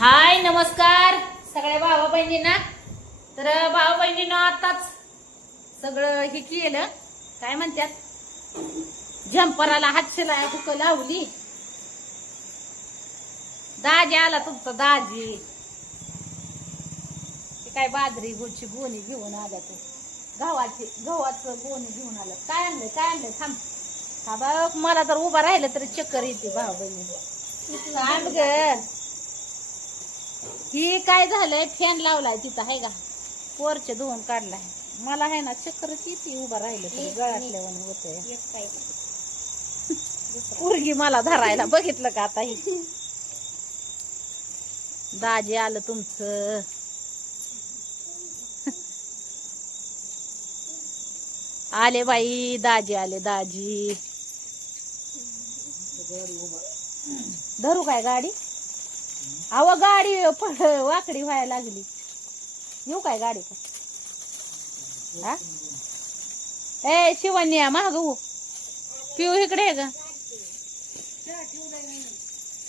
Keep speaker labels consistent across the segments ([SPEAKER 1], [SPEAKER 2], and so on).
[SPEAKER 1] हाय नमस्कार. सगळ्या भावा बहिणींना तर भावा बहिणीनं आताच सगळं हे केलं. काय म्हणतात? झंपराला हातशिला हुक लावली. दाजी आला तुमचा दाजी. काय बाजरी गुडची गोणी घेऊन आला तो. गव्हाची गव्हाचं गोणी घेऊन आलं. काय आणलं काय आणलं? थांब. हा बघ मला तर उभा राहिलं तरी चक्कर येते भाऊ बहिणी थांब ग. ही काय झालंय? फॅन लावलाय तिथं आहे का? पोरचे धुवून काढलाय. मला आहे ना चक्करच येते उभा राहिलं तरी गळातल्या होतंय. पोरगी मला धरायला बघितलं का आता ही? दाजी आलं तुमचं. आले बाई दाजी आले दाजी. धरू काय गाडी? अव गाडी वाकडी व्हायला लागली. येऊ काय गाडी? का हा? ए शिवण्या महाग पिऊ इकडे आहे का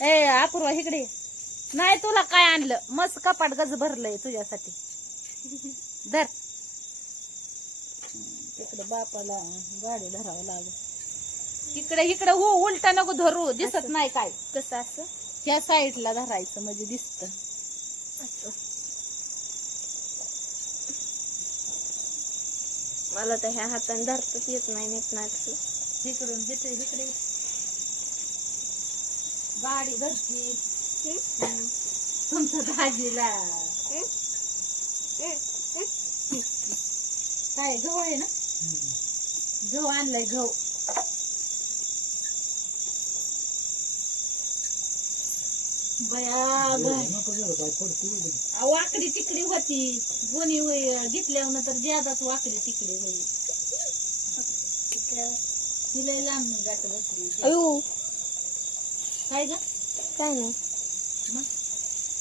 [SPEAKER 1] ए अपूर्वा इकडे ये. नाही तुला काय आणलं? मस्त कपाट गज भरलंय तुझ्यासाठी. धर. तिकडे बापाला गाडी धरावं लागेल. इकडे इकडे हो उलटा नको धरू. दिसत नाही काय.
[SPEAKER 2] कसं असं?
[SPEAKER 1] ह्या साईडला धरायचं म्हणजे दिसत.
[SPEAKER 2] मला तर ह्या हाताने धरताच येत नाही नीट नाटक
[SPEAKER 1] इकडून इकडे इकडे. गाडी धरती. तुमच्या दाजीला. काय गहू आहे ना? गहू आणलाय गहू. बया वाकडी तिकडी होती. गोणी होई- घेतल्यावर तर ज्यादाच वाकडी तिकडे होई तिला लांब नाही गाठ बसली. काय ग?
[SPEAKER 2] काय नाही.
[SPEAKER 1] मग?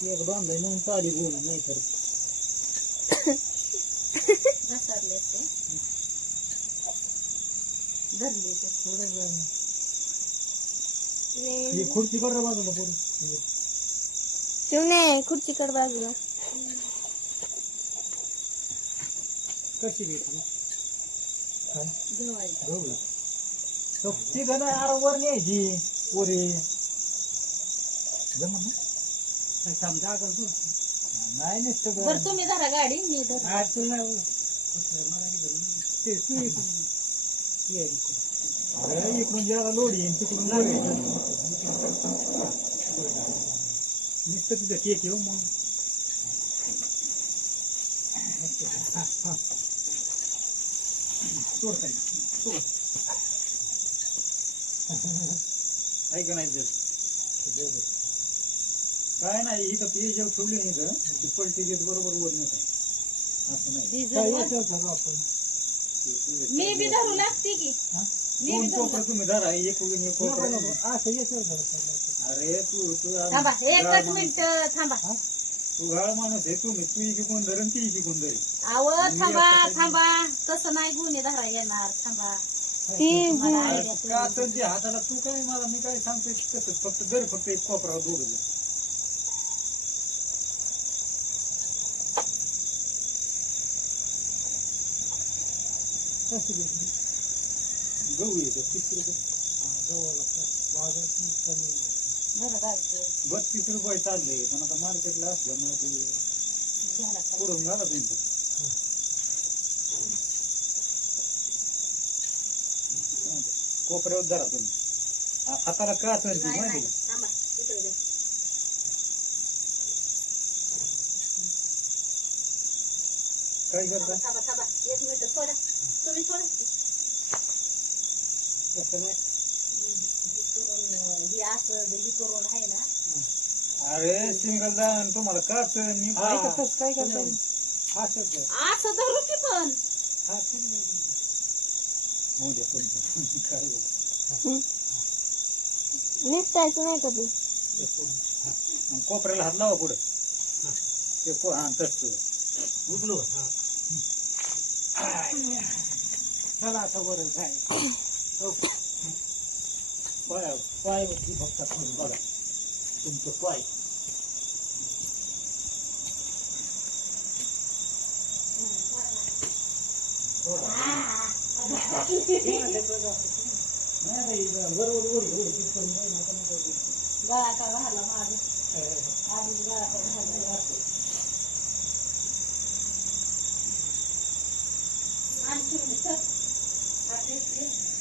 [SPEAKER 3] एक बांधाय म्हणून साडी बोल नाही तर
[SPEAKER 1] घसारले असते. धरली ते
[SPEAKER 3] थोडं ही खुर्ची कर बाजूला पोरी
[SPEAKER 2] शिवने खुर्ची कर बाजूला.
[SPEAKER 3] कशी घेतली काय?
[SPEAKER 1] जेवायचं
[SPEAKER 3] गहू तो ती जण आरोवर न्यायची पोरी. जमा ना? काय समजा कर तू. नाही नुसतं
[SPEAKER 1] बरं तुम्ही धरा गाडी मी धर
[SPEAKER 3] तुला. ते तू इकडून ये. इकडून. अरे इकडून ज्याला लोडी येईन तिकडून लोडी. नुसतं तिथं केक येऊ मग हा, नाही काय नाही इथं पे जेव्हा ठेवली नाही इथं ती पलटी देत बरोबर वर नाही काय असं नाही आपण
[SPEAKER 1] मी बी धरू लागते की
[SPEAKER 3] हा? दोन कोपरं तुम्ही धरा एक उगीन एक कोपरं असं याच्यावर धरू अरे तू तू
[SPEAKER 1] थांबा एकच मिनिट थांबा.
[SPEAKER 3] हा? तू गाळ माणूस आहे तुम्ही. तू इथे कोण धरण ती इथे कोण धरी?
[SPEAKER 1] आव थांबा थांबा. तसं नाही गुन्हे धरा येणार थांबा.
[SPEAKER 2] ती
[SPEAKER 1] मला idea
[SPEAKER 3] का तर जे हाताला तू काय मला मी काय सांगतोय तसंच फक्त धर फक्त एक कोपरा दोघ कशी घेतली. गहू येतो तीस रुपये
[SPEAKER 1] बरं घालतो
[SPEAKER 3] बत्तीस रुपये चालले पण आता मार्केटला असल्यामुळे ते
[SPEAKER 1] घ्या ना खाली.
[SPEAKER 3] पुढून झाला त्यांचं कोपऱ्यावर धरा तुम्ही. आ- हाताला का चढली
[SPEAKER 1] नाही,
[SPEAKER 3] माहिती
[SPEAKER 1] नाही,
[SPEAKER 3] का
[SPEAKER 1] थांबा इकडे द्या.
[SPEAKER 3] काय करता?
[SPEAKER 1] थांबा थांबा. एक मिनिट सोडा. तुम्ही सोडा. ही करून अं, ही असं ही करून आहे ना.
[SPEAKER 3] अरे सिंगल दान तुम्हाला
[SPEAKER 1] हा.
[SPEAKER 3] कसं काय करता असंच आहे.
[SPEAKER 1] असं धरू की पण.
[SPEAKER 3] हा, चल. होऊ द्या तुमचं. काय.
[SPEAKER 2] निपटायचं नाही कधी.
[SPEAKER 3] कोपऱ्याला हात लावा पुढे. ते को हा तसं. उचलू. चला आता बरं काय पाय पाय बघती फक्त बघा तुमचं पाय
[SPEAKER 1] गळाचा घाला माझा आधी गळाचा घाला आणखी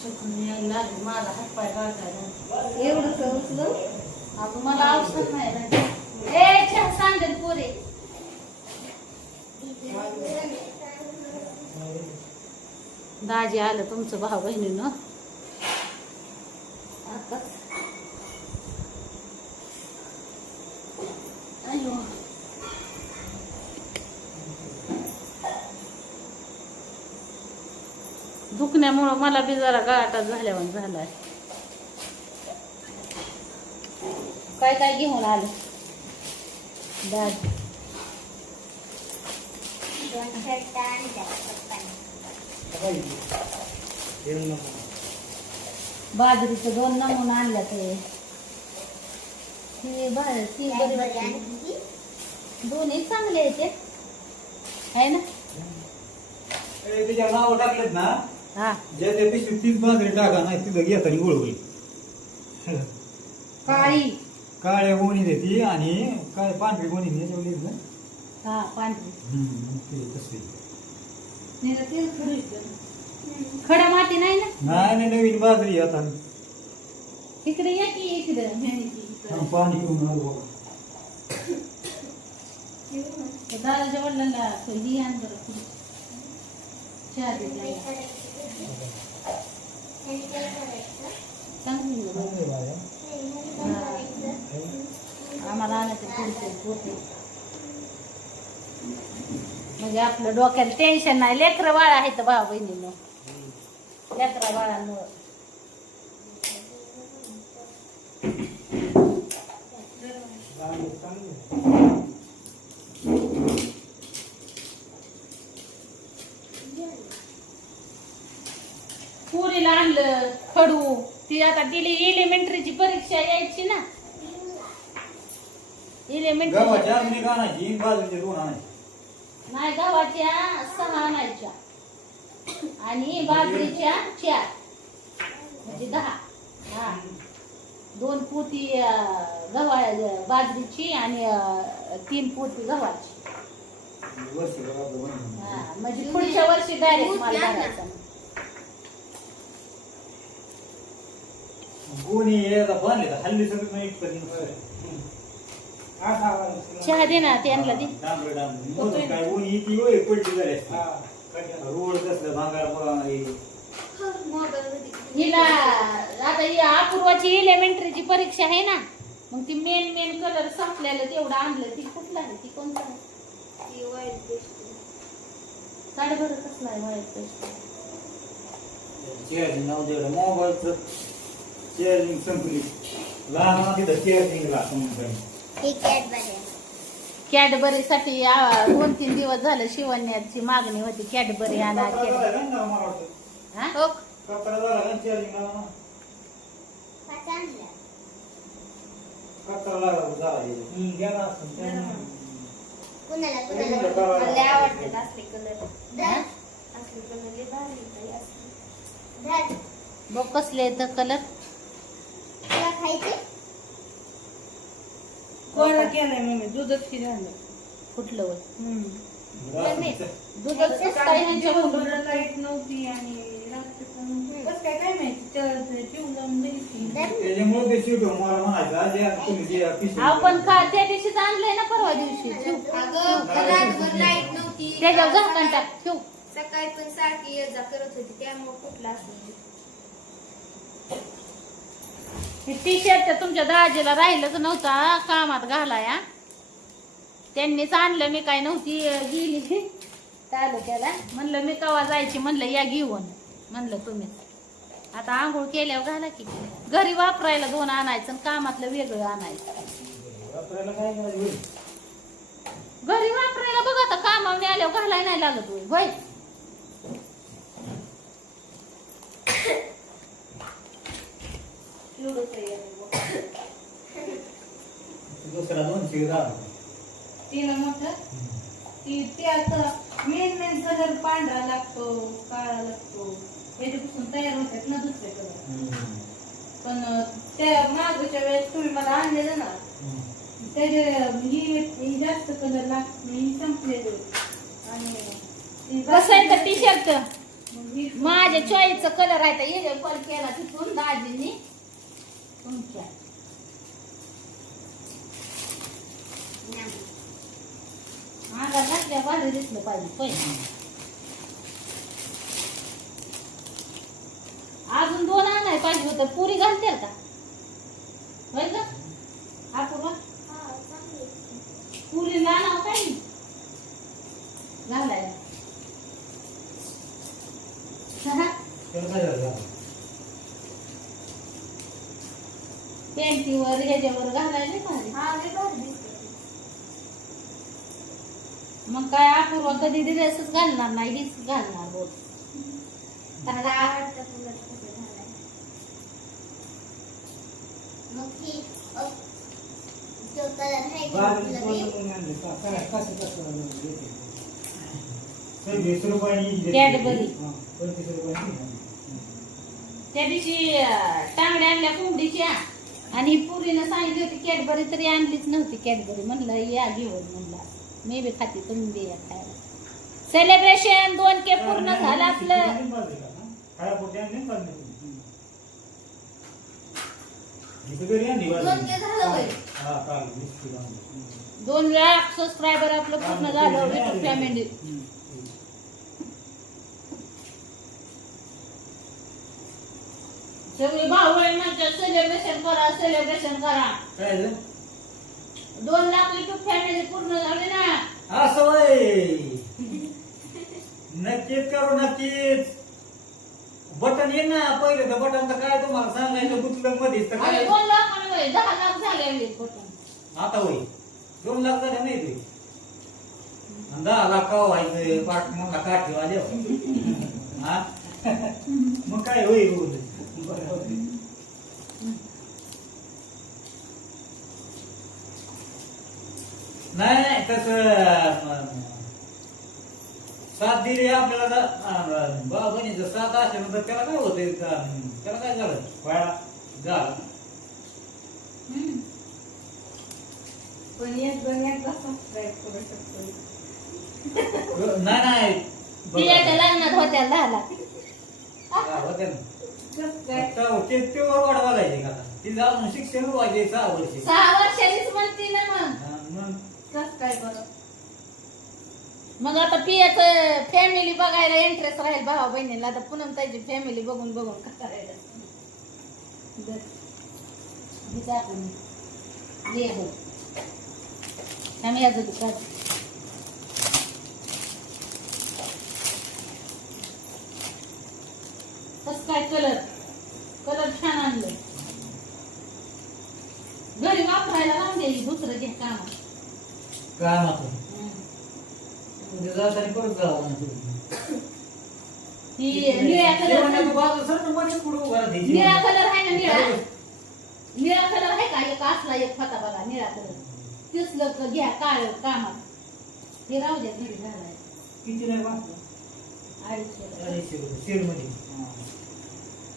[SPEAKER 2] लग्न काय
[SPEAKER 1] चुकून
[SPEAKER 2] एवढं उचलून
[SPEAKER 1] अगं मला औषध नाही ए चहा सांगेल पोरे दाजी आलं तुमचं भाऊ बहिणीनं. मला बी जरा गाठात झाल्यावर झालाय. काय काय घेऊन आलं?
[SPEAKER 2] दाद
[SPEAKER 1] बाजरीचं दोन नमुना आणल्या ते. दोन्ही चांगले आहेत ते. आहे ना?
[SPEAKER 3] ए, त्याच्या नाव टाकलेत ना.
[SPEAKER 1] हा
[SPEAKER 3] ज्या त्या पिशवीत तीन बाजरी टाका नाही तिथं घेताना गोळ होईल
[SPEAKER 1] काळी
[SPEAKER 3] काळ्या गोणी देते आणि काय पांढरी गोणी नाही याच्यावर लिहिलं.
[SPEAKER 1] हा पांढरी
[SPEAKER 3] हम्म, ते तसं.
[SPEAKER 1] नाही ना, तेच खरं खडा माती नाही ना
[SPEAKER 3] नाही नाही नवीन बाजरी आता
[SPEAKER 1] इकडे या की इकडे मेहनती
[SPEAKER 3] हा, पाणी घेऊन आलो बाबा.
[SPEAKER 1] दादाच्या वडिलांना ही आण बरं थोडी. चहा दे त्याला. आम्हाला आणायचं म्हणजे आपलं डोक्याला टेन्शन नाही. लेकरं बाळ तर भाऊ बहिणीनं. लेकरा बाळांमुळं.
[SPEAKER 3] Thank you.
[SPEAKER 1] पुरीला आणलं खडू. ती आता दिली एलिमेंटरीची परीक्षा यायची ना.
[SPEAKER 3] दोन आणायचे
[SPEAKER 1] नाही गव्हाच्या सहा आणायच्या आणि बाजरीच्या चार. म्हणजे दहा. हा. दोन पोती अं, गव्हा बाजरीची आणि अं, तीन पोती गव्हाची.
[SPEAKER 3] वर्षी.
[SPEAKER 1] हा म्हणजे पुढच्या वर्षी डायरेक्ट माल. भरायचा.
[SPEAKER 3] गोणी हे आता बांधले तर हल्ली सगळं नाही इथपर्यंत.
[SPEAKER 1] चहा दे ना
[SPEAKER 3] काय होय, झाली. रोड कसलं भांगार
[SPEAKER 1] हिला आता ही अपूर्वाची एलिमेंटरीची परीक्षा आहे ना मग ती मेन मेन कलर संपलेलं तेवढं आणलं. ती कुठलं आहे? ती कोणतं
[SPEAKER 2] ती पेस्ट.
[SPEAKER 1] बरं कसलं आहे पेस्ट
[SPEAKER 3] मोबाईलचं. संपली लहान होती तर.
[SPEAKER 2] ही आहे.
[SPEAKER 1] कॅडबरीसाठी आ, दोन तीन दिवस झालं शिवण्याची मागणी होती कॅडबरी आणा कॅडबरी? हा?
[SPEAKER 2] हो
[SPEAKER 3] कपडा झाला का चार्जिंग लावा ना?
[SPEAKER 2] पाच आणल्या.
[SPEAKER 3] कपडा लागला झाला हे.
[SPEAKER 2] कुणाला
[SPEAKER 3] कुणाला?
[SPEAKER 2] कुणाला मला लय आवडतात असले कलर
[SPEAKER 1] हा?
[SPEAKER 2] असले कलर लय भारी काही असले
[SPEAKER 1] बघ कसले कलर
[SPEAKER 2] खायचे?
[SPEAKER 4] कोरडा केलाय मम्मी दूधच
[SPEAKER 1] काय मुलं?
[SPEAKER 4] लाइट नव्हती आणि रात्री पण कसं काय काय माहिती? तर चिव जाऊन द्यायची
[SPEAKER 3] त्याच्यामुळे ते शिवतो मला म्हणायचं आज या तुम्ही जे या पिशवीत-
[SPEAKER 1] आपण का त्या दिवशीच आणलंय ना परवा दिवशी. ठेव.
[SPEAKER 2] अगं रातभर लाइट नव्हती.
[SPEAKER 1] त्याच्यावर झाकण टाक. ठेव
[SPEAKER 2] सकाळी पण सारखी ये जा करत होती त्यामुळे कुठला असं.
[SPEAKER 1] हे टी शर्ट तुमच्या दाजीला राहिलंच नव्हता कामात घालाया. त्यांनीच आणलं मी काय नव्हती गेली. तालुक्याला म्हणलं मी कवा जायची? म्हणलं या घेऊन. म्हणलं तुम्ही. आता आंघोळ केल्यावर घाला की. घरी वापरायला दोन आणायचं आणि कामातलं वेगळं आणायचं? घरी वापरायला बघ आता कामावर आल्यावर घालायला नाही लागत होय होय
[SPEAKER 2] एवढंच आहे याचं.
[SPEAKER 3] दुसरा दोनशे राहा
[SPEAKER 4] तिला मोठं ती ते आता मेन मेन कलर पांढरा लागतो काळा लागतो. याच्यापासून तयार होतात ना दुसरे कलर पण त्या मागच्या वेळेस तुम्ही मला आणलेलं ना त्याचे जास्त कलर लागत ही संपलेले. आणि
[SPEAKER 1] तर टी शर्ट माझ्या चॉईसचा कलर आहे तर ये पण केला तिथून दाजींनी. तुमच्या. अंगात घातल्या भारी दिसलं पाहिजे पहिलं अजून दोन आणाय पाहिजे होतं. पुरी घालते का होय का अपूर्वा
[SPEAKER 2] हा, चांगली आहे.
[SPEAKER 1] पुरी आणावं काय घालायला पेंटीवर ह्याच्यावर घालायला पाहिजे
[SPEAKER 2] हा, लय भारी दिसते.
[SPEAKER 1] मग काय अपूर्वा कधी ड्रेसच घालणार नाही हीच घालणार रोज.
[SPEAKER 2] मला आवडतं तुला तसं घालायला. मग ही अ, जो कलर आहे का तुला ते?
[SPEAKER 3] वीस रुपयाची
[SPEAKER 1] कॅडबरी.
[SPEAKER 3] हा, पंचवीस
[SPEAKER 1] त्या दिवशी अं, टांगड्या आणल्या कोंबडीच्या आणि पुरीनं सांगितली होती कॅडबरी तरी आणलीच नव्हती. कॅडबरी म्हणलं या घेऊन म्हणलं. मी बी खाते तुम्ही बी या खायला. सेलिब्रेशन दोन के पूर्ण झालं आपलं.
[SPEAKER 2] दोन
[SPEAKER 1] लाख सबस्क्रायबर आपलं पूर्ण झालं युट्यूब फॅमिली सगळे भाऊ सेलिब्रेशन करा सेलिब्रेशन करा. दोन लाख युट्यूब फॅमिली पूर्ण झाली ना.
[SPEAKER 3] असं वय. नक्कीच करू नक्कीच. बटन ये ना पहिलं तर बटन तर काय तुम्हाला सांगायचं गुतलं मध्येच तर
[SPEAKER 1] आणि
[SPEAKER 3] काय
[SPEAKER 1] दोन लाख आणि वय, दहा लाख झाले बटन.
[SPEAKER 3] आता होई दोन लाख झाले नाही ते. आणि दहा लाख का व्हायचं पाठ मला काठी वाजे हा. मग काय होईल रोज नाही नाही तस साथ दिली आपल्याला बाबा बहिणीचं साथ असेल तर त्याला काय होतंय का? त्याला काय झालं? व्हायला झालं
[SPEAKER 1] हम्म.
[SPEAKER 4] पण एक दोन एकदा सबस्क्राईब करू शकतो.
[SPEAKER 3] नाही
[SPEAKER 1] तिच्या लग्नात होत्या
[SPEAKER 3] होते का? शिक्षण व्हायचे सहा वर्षे.
[SPEAKER 1] सहा वर्षांनीच म्हणते ना मग?
[SPEAKER 3] मग
[SPEAKER 4] सबस्क्राईब करा
[SPEAKER 1] मग आता पियाच फॅमिली बघायला इंटरेस्ट राहील भावा बहिणीला. आता पुन्हा त्याची फॅमिली बघून बघून करायला. हे हो आम्ही का कस काय कलर कलर छान आणलं. घरी वापरायला लावून द्यायची दुसरं घे कामात.
[SPEAKER 3] काय मात्र
[SPEAKER 1] हम्म.
[SPEAKER 3] उद्या जाताना परत जावं लागतं.
[SPEAKER 1] निळ्या
[SPEAKER 3] ते
[SPEAKER 1] कलर
[SPEAKER 3] म्हणतात, बाजू सर ना मध्ये पुढं उभा राहा द्यायची.
[SPEAKER 1] निळा कलर आहे ना निळा निळा कलर आहे का एक असला एक फटा बघा निळा कलर तीच लोक घ्या काळ कामात हे राहू द्या घरी घालाय
[SPEAKER 3] किती नाही वाटलं?
[SPEAKER 1] अडीचशे
[SPEAKER 3] अडीचशे रुपये, सेलमध्ये. हा.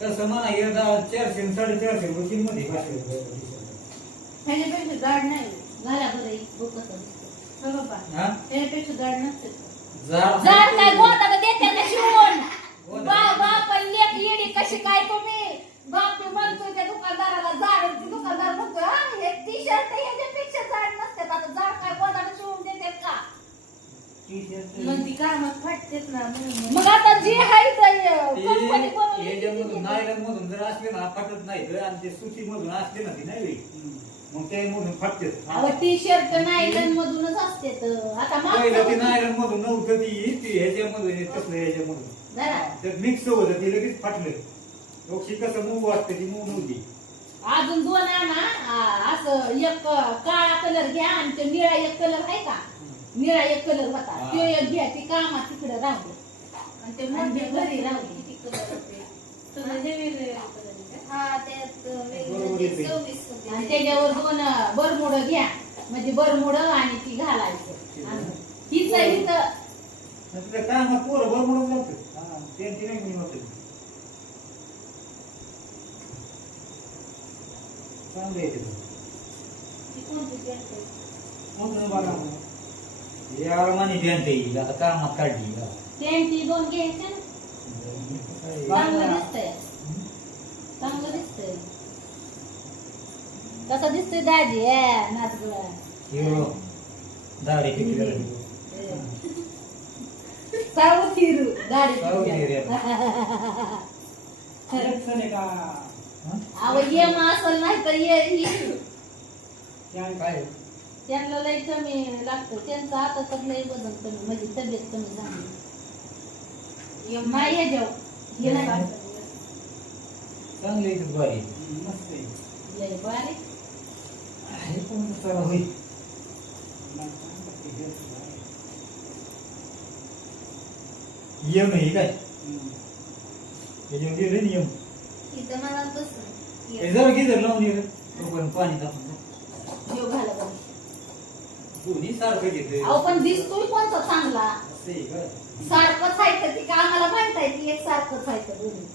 [SPEAKER 3] तसं म्हणा एकदा चारशे साडेचारशे रुपये रुपये
[SPEAKER 4] ह्याच्यापेक्षा जाड नाही
[SPEAKER 1] घाला बरं एक
[SPEAKER 3] हा?
[SPEAKER 4] जाड
[SPEAKER 1] जर काय गोंधळ देते ना शिवून. बा बाप लेख येडी कशी काय तुम्ही? बाप म्हणतोय त्या दुकानदाराला जाड ती दुकानदार म्हणतोय "हा, हे टी शर्ट ह्याच्यापेक्षा जाड नसतात आता जाड काय गोंधळ शिवून देतात का?
[SPEAKER 3] टी-शर्ट.
[SPEAKER 4] मग ती कामात फाटतेच ना म्हणून
[SPEAKER 1] मग आता जे आहे ते कंपनी बनवली ती
[SPEAKER 3] नायलॉन मधून जर असले ना फाटत नाही तर आणि ते सुती मधून असले ना ती नाही होईल. मग ते मधून फाटते.
[SPEAKER 1] टी शर्ट नायलन मधूनच असते तर. आता
[SPEAKER 3] पहिलं ते
[SPEAKER 1] मागचं
[SPEAKER 3] मधून नव्हतं ती. ती ह्याच्यामधून येत तसलं ह्याच्यामधून.
[SPEAKER 1] जरा.
[SPEAKER 3] ते मिक्स होतं ते लगेच फाटलं. लोकशी कसं मूग वाटते ती मूग नव्हती.
[SPEAKER 1] अजून दोन आणा आ, असं एक काळा कलर घ्या आणि तो निळा एक कलर आहे का? निळा एक कलर होता.
[SPEAKER 3] हा.
[SPEAKER 1] तो एक घ्या ती कामात तिकडे राहू दे.
[SPEAKER 4] आणि ते
[SPEAKER 1] आणि
[SPEAKER 4] मोठे
[SPEAKER 1] ते घरी राहू दे.
[SPEAKER 4] किती कलर होते? हे?
[SPEAKER 2] हा त्यात
[SPEAKER 3] बरोबर
[SPEAKER 2] वेगवेगळे होते.
[SPEAKER 1] आणि त्याच्यावर दोन बरमुड घ्या. म्हणजे बरमुड आणि ती घालायचं. आणि हिच हिच.
[SPEAKER 3] तिथं काय मग पोरं बरं म्हणून जातं हा त्यांची नाही मी होते. चांगलं येते
[SPEAKER 4] ती कोणती पॅन्ट आहे?
[SPEAKER 3] म्हणून बघा हे अरमानी बँक येईल आता कामात काढली का?
[SPEAKER 1] त्यांची दोन घ्यायचे. ना
[SPEAKER 3] काय?
[SPEAKER 1] चांगलं दिसतंय. चांगलं दिसतंय. कसं दिसतंय दाजी ए नाचगुळा.
[SPEAKER 3] हिरो दाढी किती करायची?
[SPEAKER 5] इलेक्शन आहे का?
[SPEAKER 3] हं?
[SPEAKER 1] अहो ये असल नाही तर ये ही
[SPEAKER 3] काय?
[SPEAKER 1] त्यांना लय कमी लागतं. त्यांचं आता तर लय वजन कमी म्हणजे तब्येत कमी झाली. नाही हे जेव. हे नाही
[SPEAKER 3] चांगली बारी
[SPEAKER 5] मस्त आहे.
[SPEAKER 1] लय बारीक
[SPEAKER 3] पण चला होईल. यम आहे काय? त्याच्यावर गेलं नियम.
[SPEAKER 2] इथं मला बसून
[SPEAKER 3] हे जरा गिजर लावून ये रे. तोपर्यंत पाणी टाकून
[SPEAKER 1] जेव घाला बरं.
[SPEAKER 3] दोन्ही सारखं घेते
[SPEAKER 1] अहो पण दिसतोय कोणता चांगला?
[SPEAKER 3] असं आहे
[SPEAKER 1] सारखंच आहे ती? का आम्हाला म्हणताय ती एक सारखंच आहे का दोन्ही?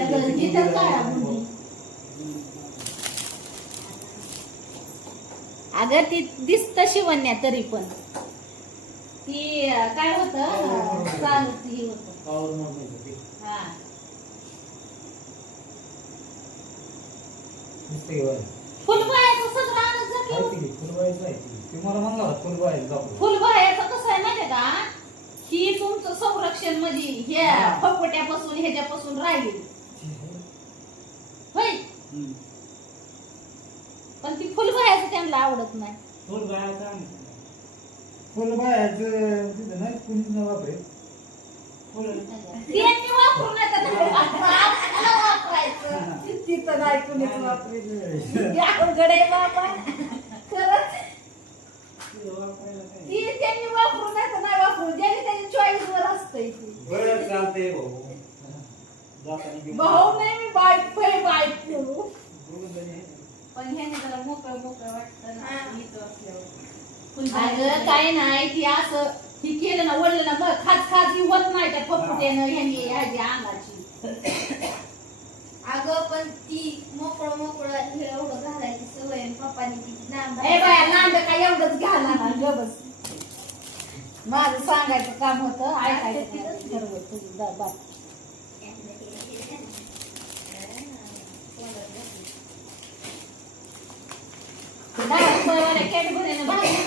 [SPEAKER 1] त्याला जिथं काढा बुंदी अगं ती दिसत शिवण्या तरी पण ती अं, काय होत चालू ही होत
[SPEAKER 3] पावर मोड नाही ते.
[SPEAKER 1] हा
[SPEAKER 3] नुसतं हे बघा.
[SPEAKER 1] फुलबायाचं सगळं आणत जा
[SPEAKER 3] आहे
[SPEAKER 1] की.
[SPEAKER 3] ती, फुलबाईच आहे ती. ते मला म्हणला होता, फुलबाई जाऊ.
[SPEAKER 1] फुलबायाचं कसं आहे माहितीये का ही तुमचं संरक्षण म्हणजे ह्या
[SPEAKER 3] हा.
[SPEAKER 1] फपट्यापासून ह्याच्यापासून राहील पण ती फुलबायाचं त्यांना आवडत नाही.
[SPEAKER 5] फुल बायाचा आणि
[SPEAKER 3] फुलबाईचं तिथं नाही कुणीच वापरे
[SPEAKER 1] त्यांनी वापरून वापरायचं. तिथं नाही कुणीच आहे बाबा. खरंच.
[SPEAKER 5] वापरायला काय
[SPEAKER 1] ती त्यांनी वापरून नाही वापरून ज्याने त्याच्या चॉईस वर असतंय ती.
[SPEAKER 3] बरं चालतंय भाऊ.
[SPEAKER 1] भाऊ नाही मी
[SPEAKER 3] जणी आहेत.
[SPEAKER 4] पण ह्याने जरा मोकळं मोकळं वाटतं ना. इथं असल्यावर
[SPEAKER 1] अगं काय नाही ती असं ही केलं ना वळलं ना मग खास खास ही होत नाही त्या पप्पुट्यानं ह्यांनी ह्याची अंगाची
[SPEAKER 2] अगं पण ती मोकळं मोकळं एवढं घालायची सवय पप्पानी किती लांब
[SPEAKER 1] ए बाया नांद काय एवढंच घ्याला ना ग बस माझं सांगायचं काम होतं ऐकायचं. बरोबर तुझी दा- दहा रुपयावाल्या कॅडबरीनं भाजी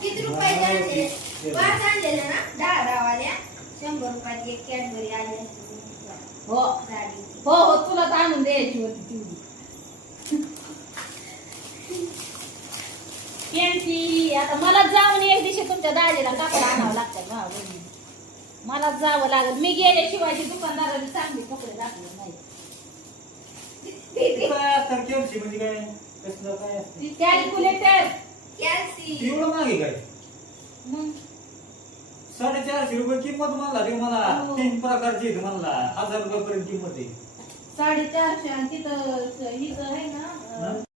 [SPEAKER 2] किती रुपयाचे आणले पाच आणलेले ना दहा दहावाल्या शंभर रुपयाची एक कॅडबरी आली असती
[SPEAKER 1] हो हो हो तुला तर आणून द्यायची होती तेवढी आता मला जाऊन एक दिवशी तुमच्या दाजीला कपडे आणावं लागतात मला जावं लागेल मी गेल्याशिवाय ती दुकानदाराने चांगले कपडे दाखवले नाही
[SPEAKER 3] ते काय असतं केवढी म्हणजे काय कसलं काय असतं
[SPEAKER 1] कॅल्क्युलेटर
[SPEAKER 2] कॅल्सी
[SPEAKER 3] एवढं मागे काय?
[SPEAKER 1] मग?
[SPEAKER 3] साडेचारशे रुपये किंमत म्हणला ते मला.
[SPEAKER 1] हो.
[SPEAKER 3] तीन प्रकारची आहेत म्हणला. हजार रुपयापर्यंत किंमत आहे.
[SPEAKER 4] साडेचारशे आणि तिथं हिचं आहे ना
[SPEAKER 3] हा?
[SPEAKER 4] अं,